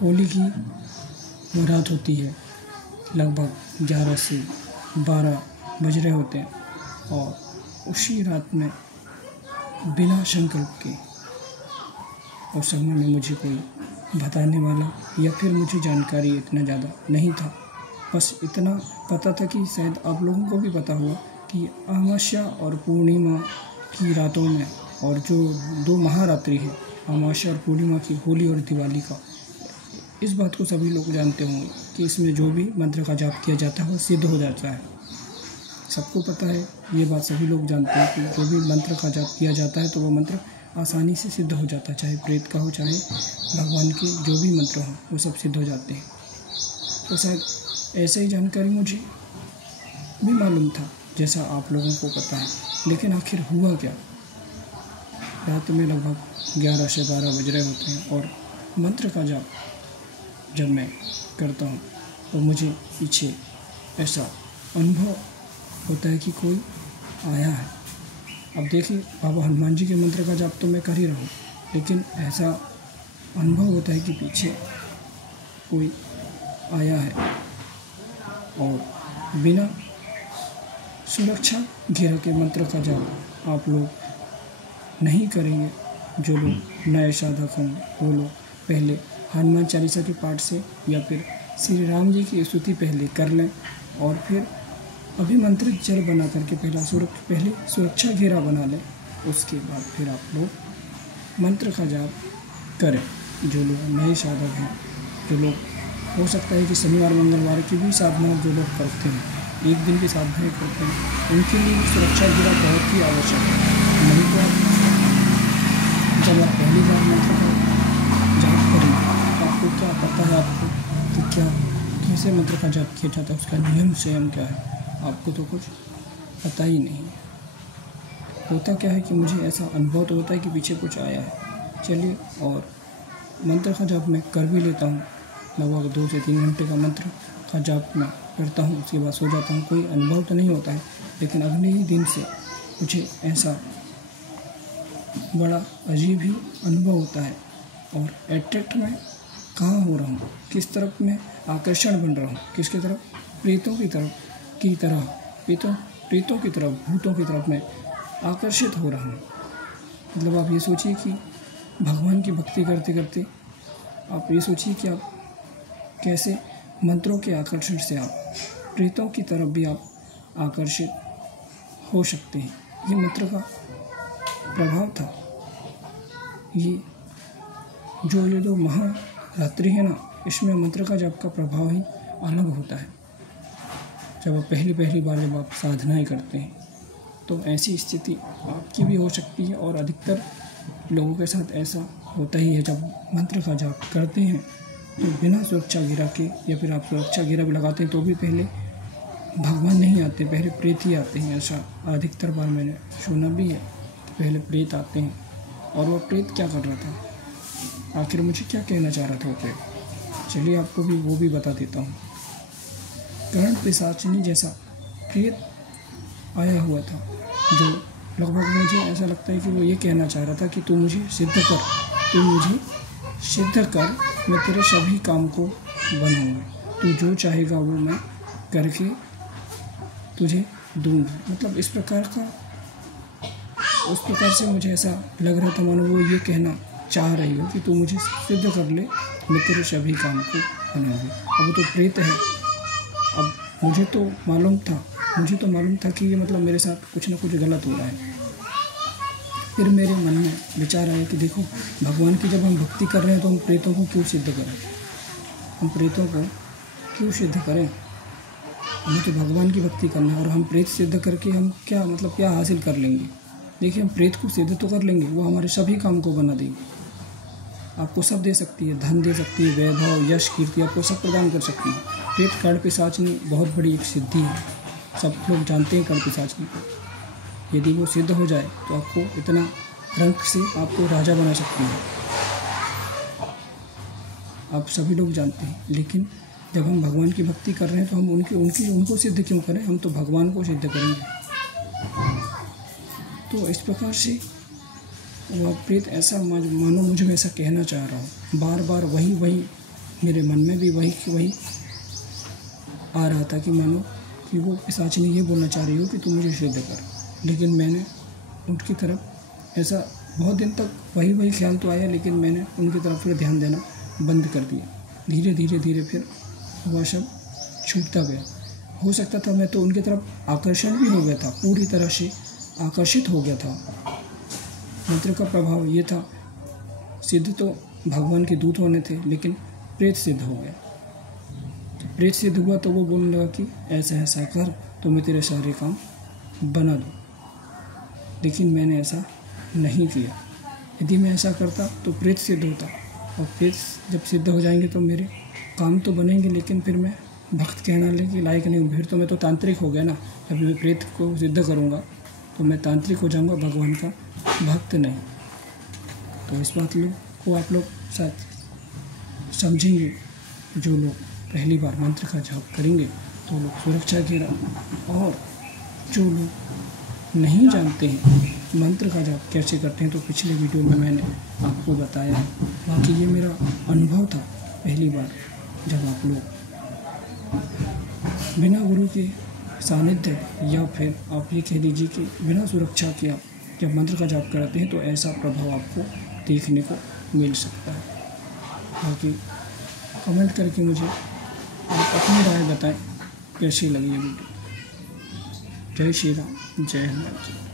होली की वो रात होती है, लगभग 11 से 12 बज रहे होते हैं और उसी रात में बिना संकल्प के उस समय में मुझे कोई बताने वाला या फिर मुझे जानकारी इतना ज़्यादा नहीं था। बस इतना पता था कि शायद आप लोगों को भी पता हुआ कि अमावस्या और पूर्णिमा की रातों में और जो 2 महारात्रि है, अमावस्या और पूर्णिमा की, होली और दिवाली का, इस बात को सभी लोग जानते होंगे कि इसमें जो भी मंत्र का जाप किया जाता है वो सिद्ध हो जाता है। सबको पता है, ये बात सभी लोग जानते हैं कि जो भी मंत्र का जाप किया जाता है तो वो मंत्र आसानी से सिद्ध हो जाता है, चाहे प्रेत का हो, चाहे भगवान के जो भी मंत्र हों, वो सब सिद्ध हो जाते हैं। तो शायद ऐसे ही जानकारी मुझे भी मालूम था जैसा आप लोगों को पता है, लेकिन आखिर हुआ क्या? रात में लगभग 11 से 12 बज रहे होते हैं और मंत्र का जाप जब मैं करता हूँ तो मुझे पीछे ऐसा अनुभव होता है कि कोई आया है। अब देखिए, बाबा हनुमान जी के मंत्र का जाप तो मैं कर ही रहा हूँ, लेकिन ऐसा अनुभव होता है कि पीछे कोई आया है और बिना सुरक्षा घेरा के मंत्र का जाप आप लोग नहीं करेंगे। जो लोग नए साधक होंगे वो लोग पहले हनुमान चालीसा के पाठ से या फिर श्री राम जी की स्तुति पहले कर लें और फिर अभिमंत्रित जल बना करके पहले सुरक्षा घेरा बना लें। उसके बाद फिर आप लोग मंत्र का जाप करें। जो लोग नए साधक हैं, जो लोग हो सकता है कि शनिवार मंगलवार की भी साधना जो लोग करते हैं, एक दिन की साधनाएँ करते हैं, उनके लिए सुरक्षा घेरा बहुत ही आवश्यक है। नहीं तो आप जब आप पहली बार मंत्र का जाप करेंगे तो आपको क्या पता है आपको कि क्या कैसे मंत्र का जाप किया जाता है, उसका नियम स्वयं क्या है, आपको तो कुछ पता ही नहीं। होता क्या है कि मुझे ऐसा अनुभव तो होता है कि पीछे कुछ आया है। चलिए, और मंत्र का जाप मैं कर भी लेता हूँ। लगभग 2 से 3 घंटे का मंत्र का जाप मैं करता हूँ, उसके बाद सो जाता हूँ। कोई अनुभव तो नहीं होता है, लेकिन अगले ही दिन से मुझे ऐसा बड़ा अजीब ही अनुभव होता है और अट्रैक्ट मैं कहाँ हो रहा हूँ, किस तरफ मैं आकर्षण बन रहा हूँ, किसकी तरफ? प्रेतों की तरफ, भूतों की तरफ मैं आकर्षित हो रहा हूँ। मतलब आप ये सोचिए कि भगवान की भक्ति करते करते आप ये सोचिए कि आप कैसे मंत्रों के आकर्षण से आप प्रेतों की तरफ भी आप आकर्षित हो सकते हैं। ये मंत्र का प्रभाव था। ये जो महारात्रि है ना, इसमें मंत्र का जाप का प्रभाव ही अलग होता है। जब आप पहली बार जब आप साधनाएँ करते हैं तो ऐसी स्थिति आपकी भी हो सकती है और अधिकतर लोगों के साथ ऐसा होता ही है। जब मंत्र का जाप करते हैं तो बिना सुरक्षा घेरा के, या फिर आप सुरक्षा घेरा भी लगाते हैं तो भी पहले भगवान नहीं आते, पहले प्रेत ही आते हैं। ऐसा अधिकतर बार मैंने सुना भी है, पहले प्रेत आते हैं। और वो प्रेत क्या कर रहा था, आखिर मुझे क्या कहना चाह रहा था वो प्रेत, चलिए आपको भी वो भी बता देता हूँ। कर्ण पिशाचिनी जैसा प्रेत आया हुआ था, जो लगभग मुझे ऐसा लगता है कि वो ये कहना चाह रहा था कि तू मुझे सिद्ध कर, मैं तेरे सभी काम को बनाऊंगा, तू जो चाहेगा वो मैं करके तुझे दूंगा। मतलब उस प्रकार से मुझे ऐसा लग रहा था मानो वो ये कहना चाह रही हो कि तू मुझे सिद्ध कर ले, मैं तेरे सभी काम को बनाऊंगी। अब वो तो प्रेत है। अब मुझे तो मालूम था कि ये मतलब मेरे साथ कुछ ना कुछ गलत हो रहा है। फिर मेरे मन में विचार आया कि देखो, भगवान की जब हम भक्ति कर रहे हैं तो हम प्रेतों को क्यों सिद्ध करें, हमें तो भगवान की भक्ति करना है। और हम प्रेत सिद्ध करके हम क्या हासिल कर लेंगे? देखिए, हम प्रेत को सिद्ध तो कर लेंगे, वो हमारे सभी काम को बना देगी, आपको सब दे सकती है, धन दे सकती है, वैभव, यश, कीर्ति आपको सब प्रदान कर सकती है। प्रेत कर्ण पिशाचिनी बहुत बड़ी एक सिद्धि है, सब लोग जानते हैं कर्ण पिशाचिनी को। यदि वो सिद्ध हो जाए तो आपको इतना रंक से आपको राजा बना सकती है, आप सभी लोग जानते हैं। लेकिन जब हम भगवान की भक्ति कर रहे हैं तो हम उनको सिद्ध क्यों करें, हम तो भगवान को सिद्ध करेंगे। तो इस प्रकार से वह प्रेत ऐसा मानो मुझे ऐसा कहना चाह रहा हूँ, बार बार वही मेरे मन में भी वही आ रहा था कि मानो कि वो पिशाचिनी ये बोलना चाह रही हो कि तू मुझे सिद्ध कर। लेकिन मैंने उनकी तरफ ऐसा बहुत दिन तक वही ख्याल तो आया, लेकिन मैंने उनकी तरफ फिर ध्यान देना बंद कर दिया। धीरे फिर वह सब छूटता गया। हो सकता था मैं तो उनकी तरफ आकर्षण भी हो गया था, पूरी तरह से आकर्षित हो गया था। मंत्र का प्रभाव ये था, सिद्ध तो भगवान के दूत होने थे, लेकिन प्रेत सिद्ध हो गया। प्रेत सिद्ध हुआ तो वो बोलने लगा कि ऐसा कर तो मैं तेरे सारे काम बना दूँ। लेकिन मैंने ऐसा नहीं किया। यदि मैं ऐसा करता तो प्रेत सिद्ध होता, और प्रेत जब सिद्ध हो जाएंगे तो मेरे काम तो बनेंगे, लेकिन फिर मैं भक्त कहने के लायक नहीं हूँ। फिर तो मैं तो तांत्रिक हो गया ना। जब मैं प्रेत को सिद्ध करूँगा तो मैं तांत्रिक हो जाऊँगा, भगवान का भक्त नहीं। तो इस बात को आप लोग शायद समझेंगे। जो लोग पहली बार मंत्र का जाप करेंगे तो लोग सुरक्षा के राह, और जो लोग नहीं जानते हैं मंत्र का जाप कैसे करते हैं तो पिछले वीडियो में मैंने आपको बताया है। बाकी ये मेरा अनुभव था पहली बार जब आप लोग बिना गुरु के सानिध्य, या फिर आप ये कह दीजिए कि बिना सुरक्षा के आप जब मंत्र का जाप कराते हैं तो ऐसा प्रभाव आपको देखने को मिल सकता है। बाकी कमेंट करके मुझे आप अपनी राय बताएं कैसी लगी ये वीडियो। जय श्री राम, जय हनुमान जी।